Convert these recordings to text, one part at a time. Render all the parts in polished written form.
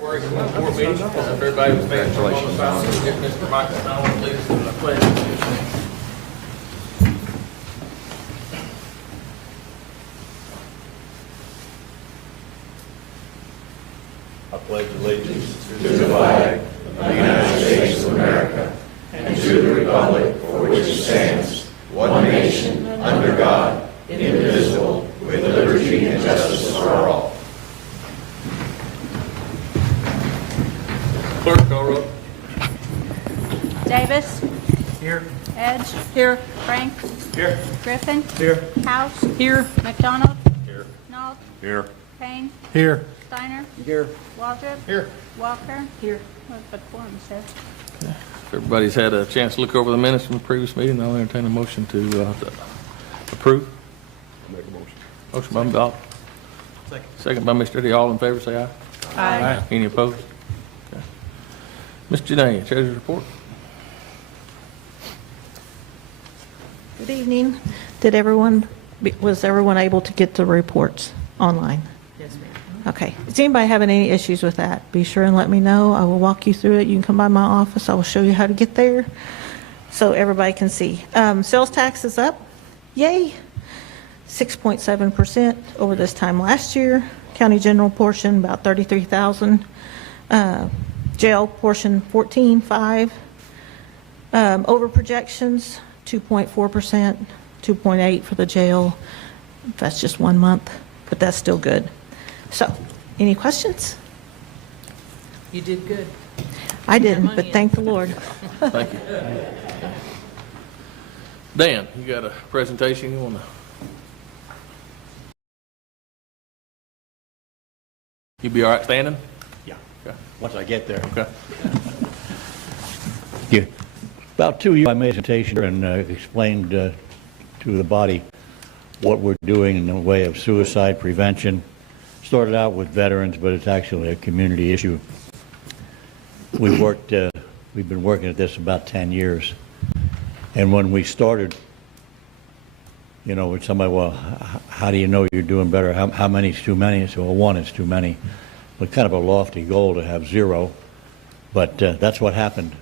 Board meeting. Everybody was standing for a moment of silence. Give Mr. Michael Allen, please, to the pledge. I pledge allegiance to the flag of the United States of America and to the republic for which it stands, one nation, under God, indivisible, with liberty and justice for all. Clerk, call roll. Davis. Here. Edge. Here. Frank. Here. Griffin. Here. House. Here. McDonald. Here. Nault. here. Payne. Here. Steiner. Here. Waldrop. Here. Walker. Here. What the quorum says. If everybody's had a chance to look over the minutes from the previous meeting, I'll entertain a motion to approve. I'll make a motion. Motion by Bob. Second by Mr. Eddie. All in favor, say aye. Aye. Any opposed? Okay. Ms. Janae, Treasurer's Report. Good evening. Was everyone able to get the reports online? Yes, ma'am. Okay. Is anybody having any issues with that? Be sure and let me know. I will walk you through it. You can come by my office. I will show you how to get there so everybody can see. Sales tax is up. Yay. 6.7% over this time last year. County general portion about 33,000. Jail portion 14.5. Over projections 2.4%, 2.8 for the jail. That's just 1 month, but that's still good. So, any questions? You did good. I didn't, money but in. thank the Lord. Thank you. Dan, you got a presentation you want to? You be all right standing? Yeah, Okay. once I get there. Okay. Yeah. About 2 years, I made a presentation and explained to the body what we're doing in the way of suicide prevention. Started out with veterans, but it's actually a community issue. We've been working at this about 10 years. And when we started, you know, with somebody, well, how do you know you're doing better? How many is too many? So, well, 1 is too many. But kind of a lofty goal to have 0. But that's what happened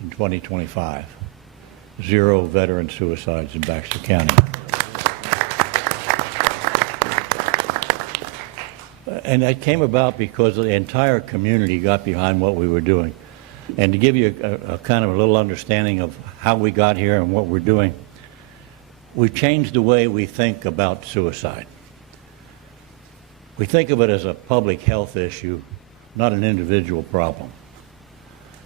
in 2025. 0 veteran suicides in Baxter County. And that came about because the entire community got behind what we were doing. And to give you a kind of a little understanding of how we got here and what we're doing, we've changed the way we think about suicide. We think of it as a public health issue, not an individual problem.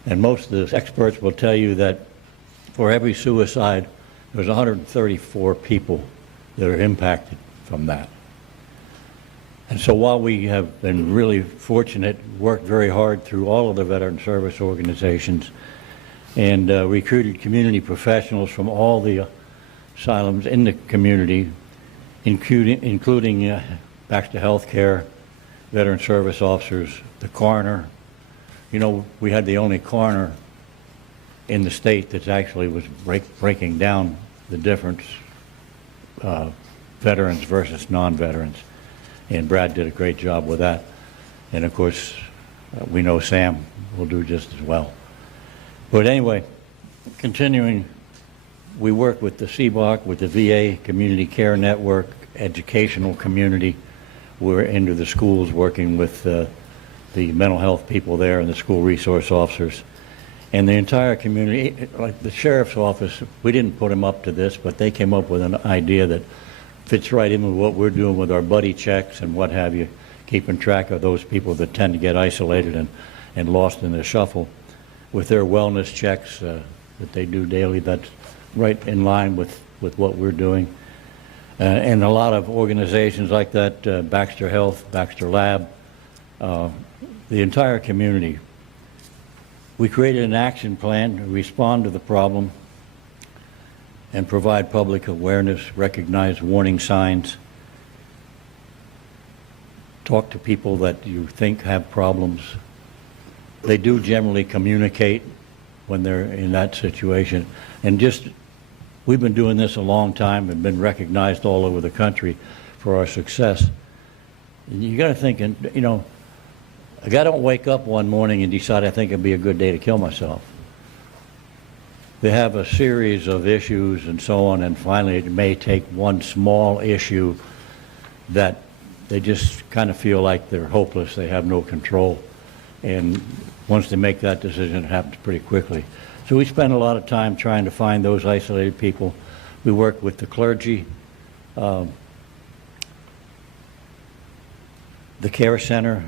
And most of the experts will tell you that for every suicide, there's 134 people that are impacted from that. And so while we have been really fortunate, worked very hard through all of the veteran service organizations and recruited community professionals from all the asylums in the community, including Baxter Healthcare, veteran service officers, the coroner. You know, we had the only coroner in the state that actually was breaking down the difference, veterans versus non-veterans. And Brad did a great job with that. And of course, we know Sam will do just as well. But anyway, continuing, we work with the CBOC, with the VA Community Care Network, educational community. We're into the schools working with the mental health people there and the school resource officers. And the entire community, like the sheriff's office, we didn't put them up to this, but they came up with an idea that fits right in with what we're doing with our buddy checks and what have you, keeping track of those people that tend to get isolated and lost in the shuffle. With their wellness checks that they do daily, that's right in line with what we're doing. And a lot of organizations like that, Baxter Health, Baxter Lab, the entire community. We created an action plan to respond to the problem and provide public awareness, recognize warning signs, talk to people that you think have problems. They do generally communicate when they're in that situation. And just, we've been doing this a long time and been recognized all over the country for our success. And you got to think, you know, a guy don't wake up one morning and decide, I think it'd be a good day to kill myself. They have a series of issues and so on, and finally it may take one small issue that they just kind of feel like they're hopeless, they have no control. And once they make that decision, it happens pretty quickly. So we spend a lot of time trying to find those isolated people. We work with the clergy, the care center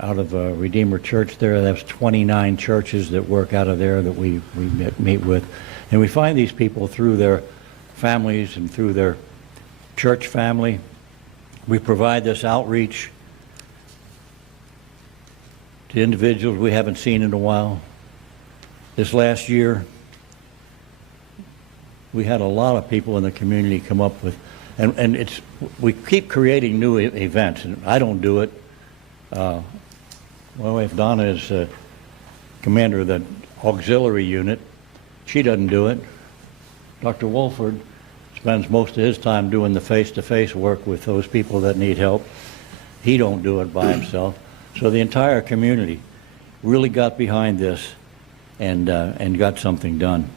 out of Redeemer Church there. There's 29 churches that work out of there that we meet with. And we find these people through their families and through their church family. We provide this outreach to individuals we haven't seen in a while. This last year, we had a lot of people in the community come up with, and we keep creating new events, and I don't do it. My wife Donna is commander of the auxiliary unit. She doesn't do it. Dr. Wolford spends most of his time doing the face-to-face work with those people that need help. He don't do it by himself. So the entire community really got behind this and got something done.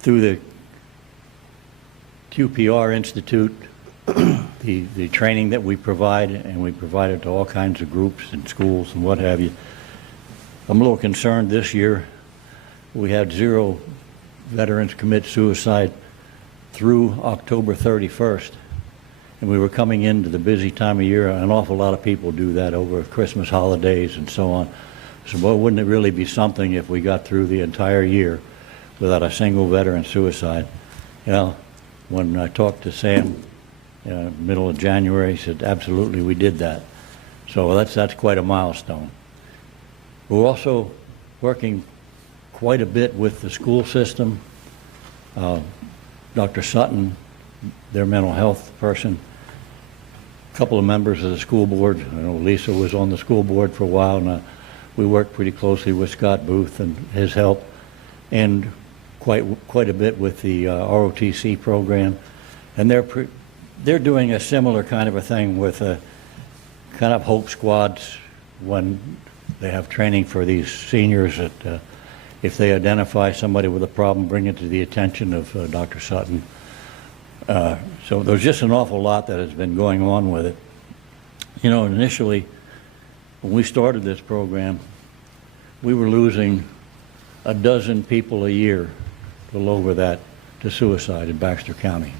Through the QPR Institute, the training that we provide, and we provide it to all kinds of groups and schools and what have you. I'm a little concerned this year. We had 0 veterans commit suicide through October 31st. And we were coming into the busy time of year. An awful lot of people do that over Christmas holidays and so on. So boy, wouldn't it really be something if we got through the entire year without a single veteran suicide? You know, when I talked to Sam, middle of January, he said, absolutely, we did that. So that's quite a milestone. We're also working quite a bit with the school system. Dr. Sutton, their mental health person, a couple of members of the school board. I know Lisa was on the school board for a while, and we worked pretty closely with Scott Booth and his help, and quite a bit with the ROTC program. And they're doing a similar kind of a thing with kind of hope squads when they have training for these seniors that if they identify somebody with a problem, bring it to the attention of Dr. Sutton. So there's just an awful lot that has been going on with it. You know, initially, when we started this program, we were losing a dozen people a year, a little over that, to suicide in Baxter County.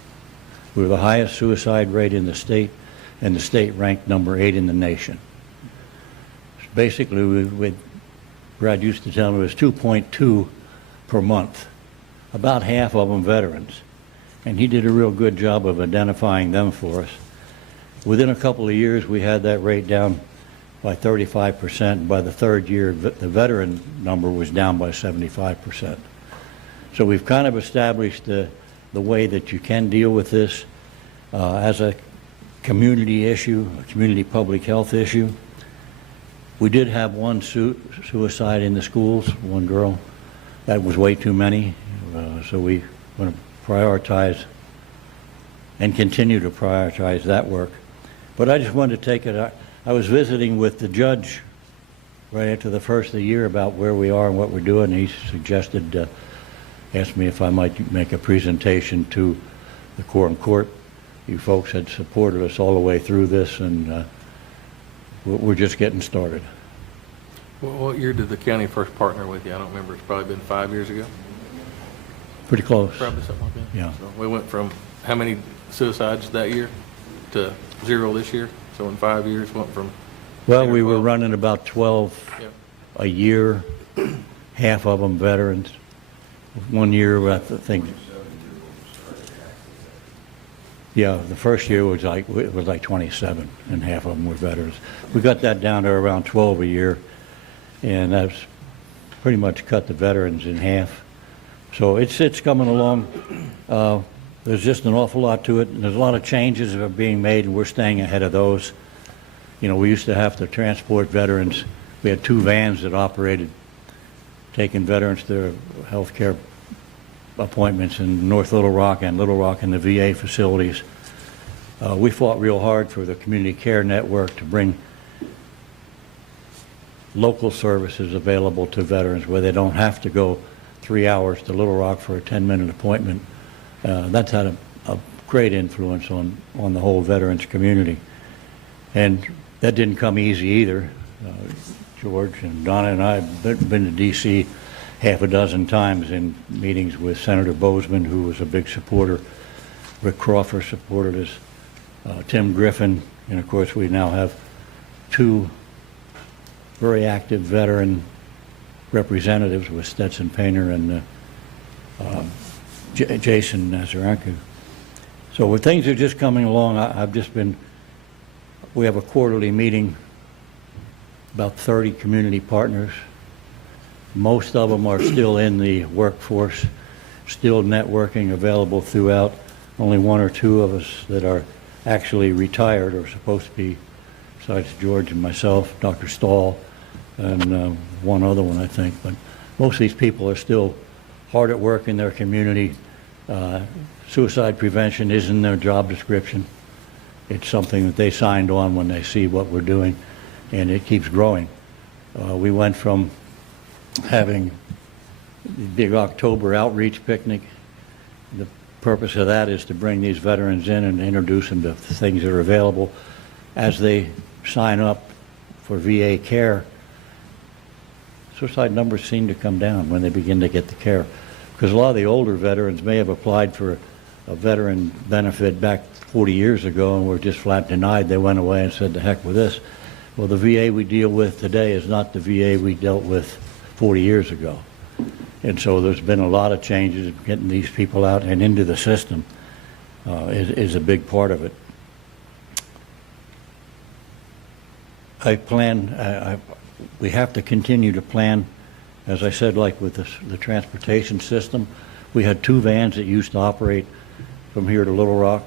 We were the highest suicide rate in the state, and the state ranked number 8 in the nation. Basically, Brad used to tell me it was 2.2 per month, about half of them veterans. And he did a real good job of identifying them for us. Within a couple of years, we had that rate down by 35%. By the third year, the veteran number was down by 75%. So we've kind of established the way that you can deal with this as a community issue, a community public health issue. We did have one suicide in the schools, one girl. That was way too many, so we want to prioritize and continue to prioritize that work. But I just wanted to take it, I was visiting with the judge right after the first of the year about where we are and what we're doing. He suggested, asked me if I might make a presentation to the Quorum Court. You folks had supported us all the way through this, and we're just getting started. Well, what year did the county first partner with you? I don't remember. It's probably been 5 years ago. Pretty close. Probably something like that. Yeah. So we went from how many suicides that year to 0 this year? So in 5 years, went from... Well, 10 or we were 12. running about 12 Yep. a year, half of them veterans. 1 year, I think. Yeah, the first year was like 27, and half of them were veterans. We got that down to around 12 a year, and that's pretty much cut the veterans in half. So it's coming along. There's just an awful lot to it, and there's a lot of changes that are being made, and we're staying ahead of those. You know, we used to have to transport veterans. We had 2 vans that operated, taking veterans to their health care appointments in North Little Rock and the VA facilities. We fought real hard for the community care network to bring local services available to veterans where they don't have to go 3 hours to Little Rock for a 10-minute appointment. That's had a great influence on the whole veterans community. And that didn't come easy either. George and Donna and I have been to D.C. half a dozen times in meetings with Senator Bozeman, who was a big supporter. Rick Crawford supported us. Tim Griffin, and of course we now have 2 very active veteran representatives with Stetson Painter and Jason Nazarenko. So when things are just coming along, we have a quarterly meeting, about 30 community partners. Most of them are still in the workforce, still networking available throughout. Only 1 or 2 of us that are actually retired or supposed to be, besides George and myself, Dr. Stahl, and 1 other one, I think. But most of these people are still hard at work in their community. Suicide prevention is in their job description. It's something that they signed on when they see what we're doing, and it keeps growing. We went from having the big October outreach picnic. The purpose of that is to bring these veterans in and introduce them to things that are available. As they sign up for VA care, suicide numbers seem to come down when they begin to get the care. Because a lot of the older veterans may have applied for a veteran benefit back 40 years ago and were just flat denied. They went away and said, "The heck with this." Well, the VA we deal with today is not the VA we dealt with 40 years ago. And so there's been a lot of changes. Getting these people out and into the system is a big part of it. We have to continue to plan, as I said, like with the transportation system. We had 2 vans that used to operate from here to Little Rock.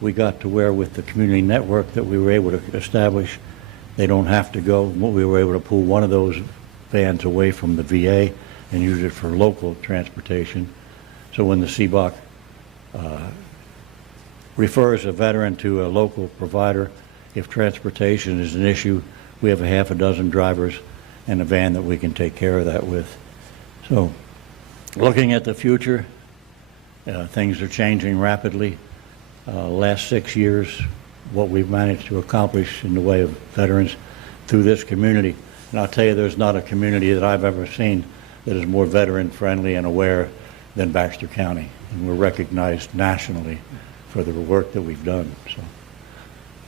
We got to where with the community network that we were able to establish, they don't have to go. We were able to pull 1 of those vans away from the VA and use it for local transportation. So when the CBOC refers a veteran to a local provider, if transportation is an issue, we have a half a dozen drivers and a van that we can take care of that with. So looking at the future, things are changing rapidly. Last 6 years, what we've managed to accomplish in the way of veterans through this community. And I'll tell you, there's not a community that I've ever seen that is more veteran-friendly and aware than Baxter County. And we're recognized nationally for the work that we've done. So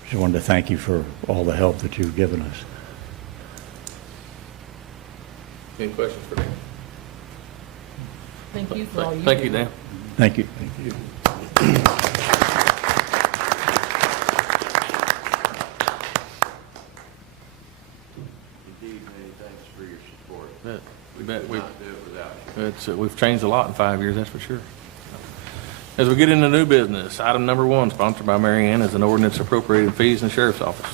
just wanted to thank you for all the help that you've given us. Any questions for Dan? Thank you for all you do. Thank you, Dan. Thank you. Thank you. Indeed, many thanks for your support. We bet. Could not do it without you. We've changed a lot in 5 years, that's for sure. As we get into new business, item number 1, sponsored by Mary Ann, is an ordinance appropriating fees in the sheriff's office.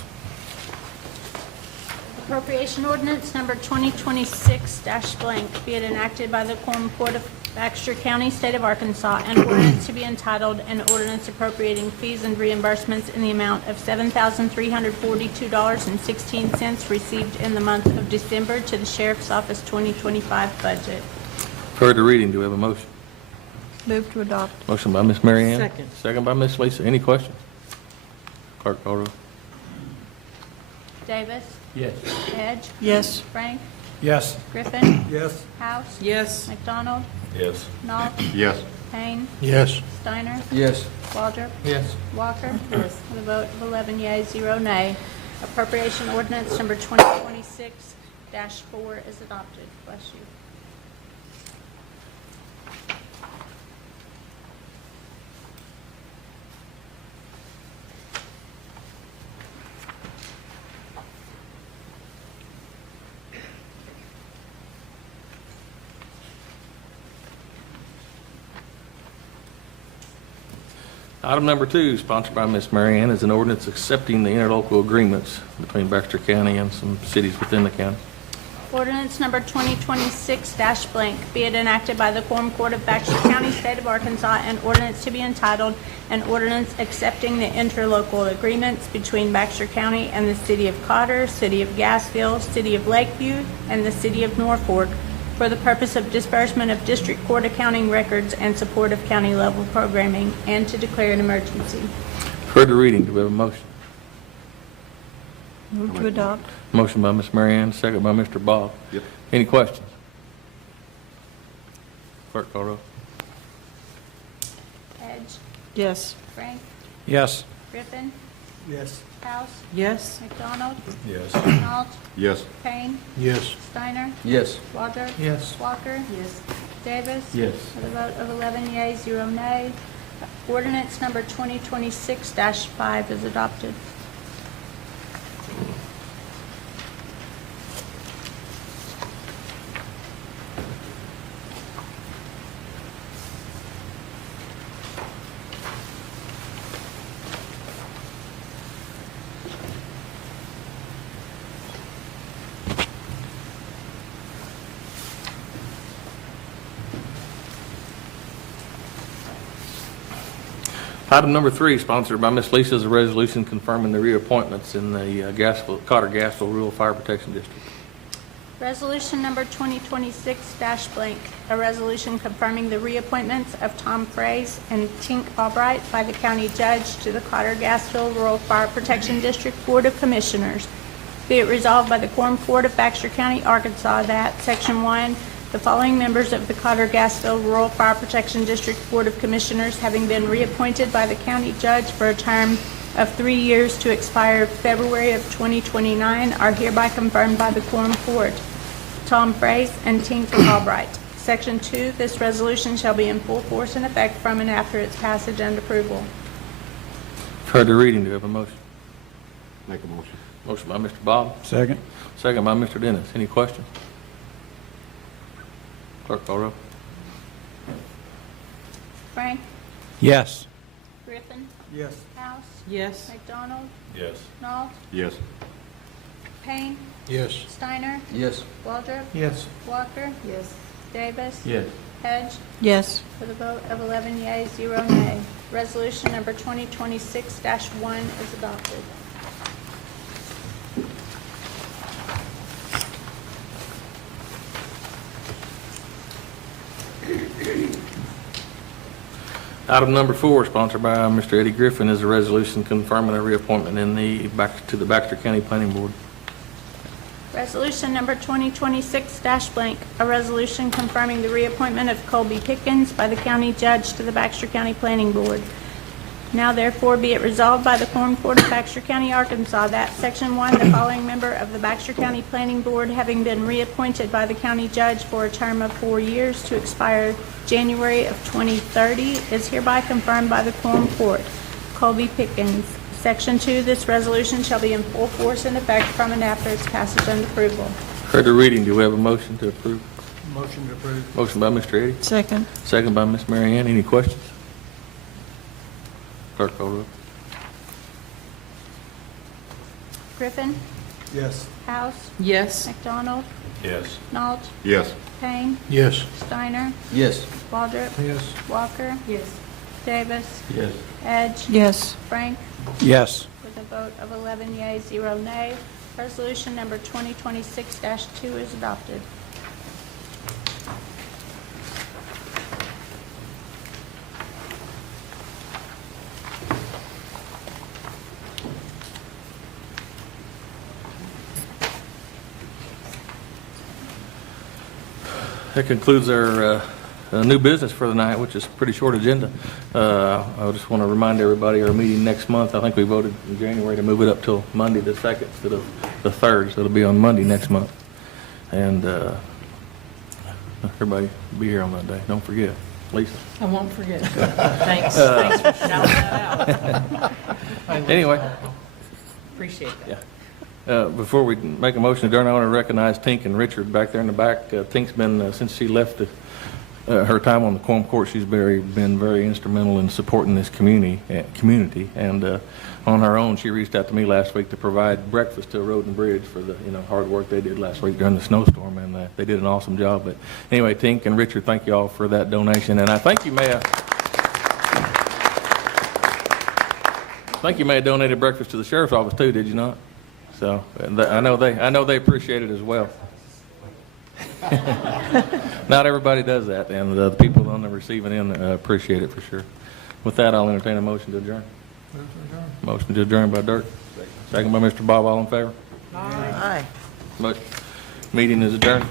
Appropriation ordinance number 2026-blank, be it enacted by the Quorum Court of Baxter County, State of Arkansas, an ordinance to be entitled, an ordinance appropriating fees and reimbursements in the amount of $7,342.16 received in the month of December to the Sheriff's Office 2025 budget. Heard the reading, do we have a motion? Move to adopt. Motion by Miss Mary Ann. Second. Second by Miss Lisa. Any questions? Clerk call roll. Davis. Yes. Edge. Yes. Frank. Yes. Griffin. Yes. House. Yes. McDonald. Yes. Knopf. Yes. Payne. Yes. Steiner. Yes. Waldrop. Yes. Walker. Yes. With a vote of 11 yeas, 0 nay. Appropriation ordinance number 2026-4 is adopted. Bless you. Item number 2, sponsored by Miss Mary Ann, is an ordinance accepting the interlocal agreements between Baxter County and some cities within the county. Ordinance number 2026-blank, be it enacted by the Quorum Court of Baxter County, State of Arkansas, an ordinance to be entitled, an ordinance accepting the interlocal agreements between Baxter County and the City of Cotter, City of Gassville, City of Lakeview, and the City of Norfolk for the purpose of disbursement of district court accounting records and support of county-level programming, and to declare an emergency. Heard the reading. Do we have a motion? Move to adopt. Motion by Ms. Mary Ann, second by Mr. Bob. Yep. Any questions? Clerk call roll. Edge, Yes. Frank, Yes. Griffin, Yes. House, Yes. McDonald, Yes. Nault, Yes. Payne, Yes. Steiner, Yes. Waldrop. Yes. Walker. Yes. Davis. Yes. With a vote of 11 yeas, 0 nay. Ordinance number 2026-5 is adopted. Item number 3, sponsored by Ms. Lisa, is a resolution confirming the reappointments in the Cotter-Gassville Rural Fire Protection District. Resolution number 2026-blank, a resolution confirming the reappointments of Tom Fraze and Tink Albright by the county judge to the Cotter-Gassville Rural Fire Protection District Board of Commissioners. Be it resolved by the Quorum Court of Baxter County, Arkansas, that Section 1, the following members of the Cotter-Gassville Rural Fire Protection District Board of Commissioners, having been reappointed by the county judge for a term of 3 years to expire February of 2029, are hereby confirmed by the Quorum Court. Tom Fraze and Tink Albright. Section 2, this resolution shall be in full force and effect from and after its passage and approval. Heard the reading. Do we have a motion? Make a motion. Motion by Mr. Bob, Second. second by Mr. Dennis. Any questions? Clerk call roll. Frank? Yes. Griffin? Yes. House? Yes. McDonald? Yes. Nault? Yes. Payne? Yes. Steiner? Yes. Waldrop? Yes. Walker? Yes. Davis? Yes. Hedge? Yes. With a vote of 11 yeas, 0 nay. Resolution number 2026-1 is adopted. Item number 4, sponsored by Mr. Eddie Griffin, is a resolution confirming a reappointment to the Baxter County Planning Board. Resolution number 2026-blank, a resolution confirming the reappointment of Colby Pickens by the county judge to the Baxter County Planning Board. Now therefore be it resolved by the Quorum Court of Baxter County, Arkansas, that Section 1, the following member of the Baxter County Planning Board, having been reappointed by the county judge for a term of 4 years to expire January of 2030, is hereby confirmed by the Quorum Court. Colby Pickens. Section 2, this resolution shall be in full force and effect from and after its passage and approval. Heard the reading. Do we have a motion to approve? Motion to approve. Motion by Mr. Eddie, Second. second by Ms. Mary Ann. Any questions? Clerk call roll. Griffin? Yes. House? Yes. McDonald? Yes. Nault? Yes. Payne? Yes. Steiner? Yes. Waldrop? Yes. Walker? Yes. Davis? Yes. Edge? Yes. Frank? Yes. With a vote of 11 yeas, 0 nay, resolution number 2026-2 is adopted. That concludes our new business for the night, which is a pretty short agenda. I just want to remind everybody our meeting next month, I think we voted in January to move it up till Monday the 2nd instead of the 3rd, so it'll be on Monday next month. And everybody be here on that day. Don't forget. Lisa? I won't forget. Thanks for shouting that out. Anyway. Appreciate that. Yeah. Before we make a motion to adjourn, I want to recognize Tink and Richard back there in the back. Tink's been, since she left the her time on the Quorum Court. She's been very instrumental in supporting this community, and on her own, she reached out to me last week to provide breakfast to Road and Bridge for the hard work they did last week during the snowstorm, and they did an awesome job. But anyway, Tink and Richard, thank you all for that donation, and I think you may have donated breakfast to the sheriff's office too, did you not? So I know they appreciate it as well. Not everybody does that, and the people on the receiving end appreciate it for sure. With that, I'll entertain a motion to adjourn. Motion to adjourn by Dirk. Second by Mr. Bob. All in favor? Aye. Meeting is adjourned.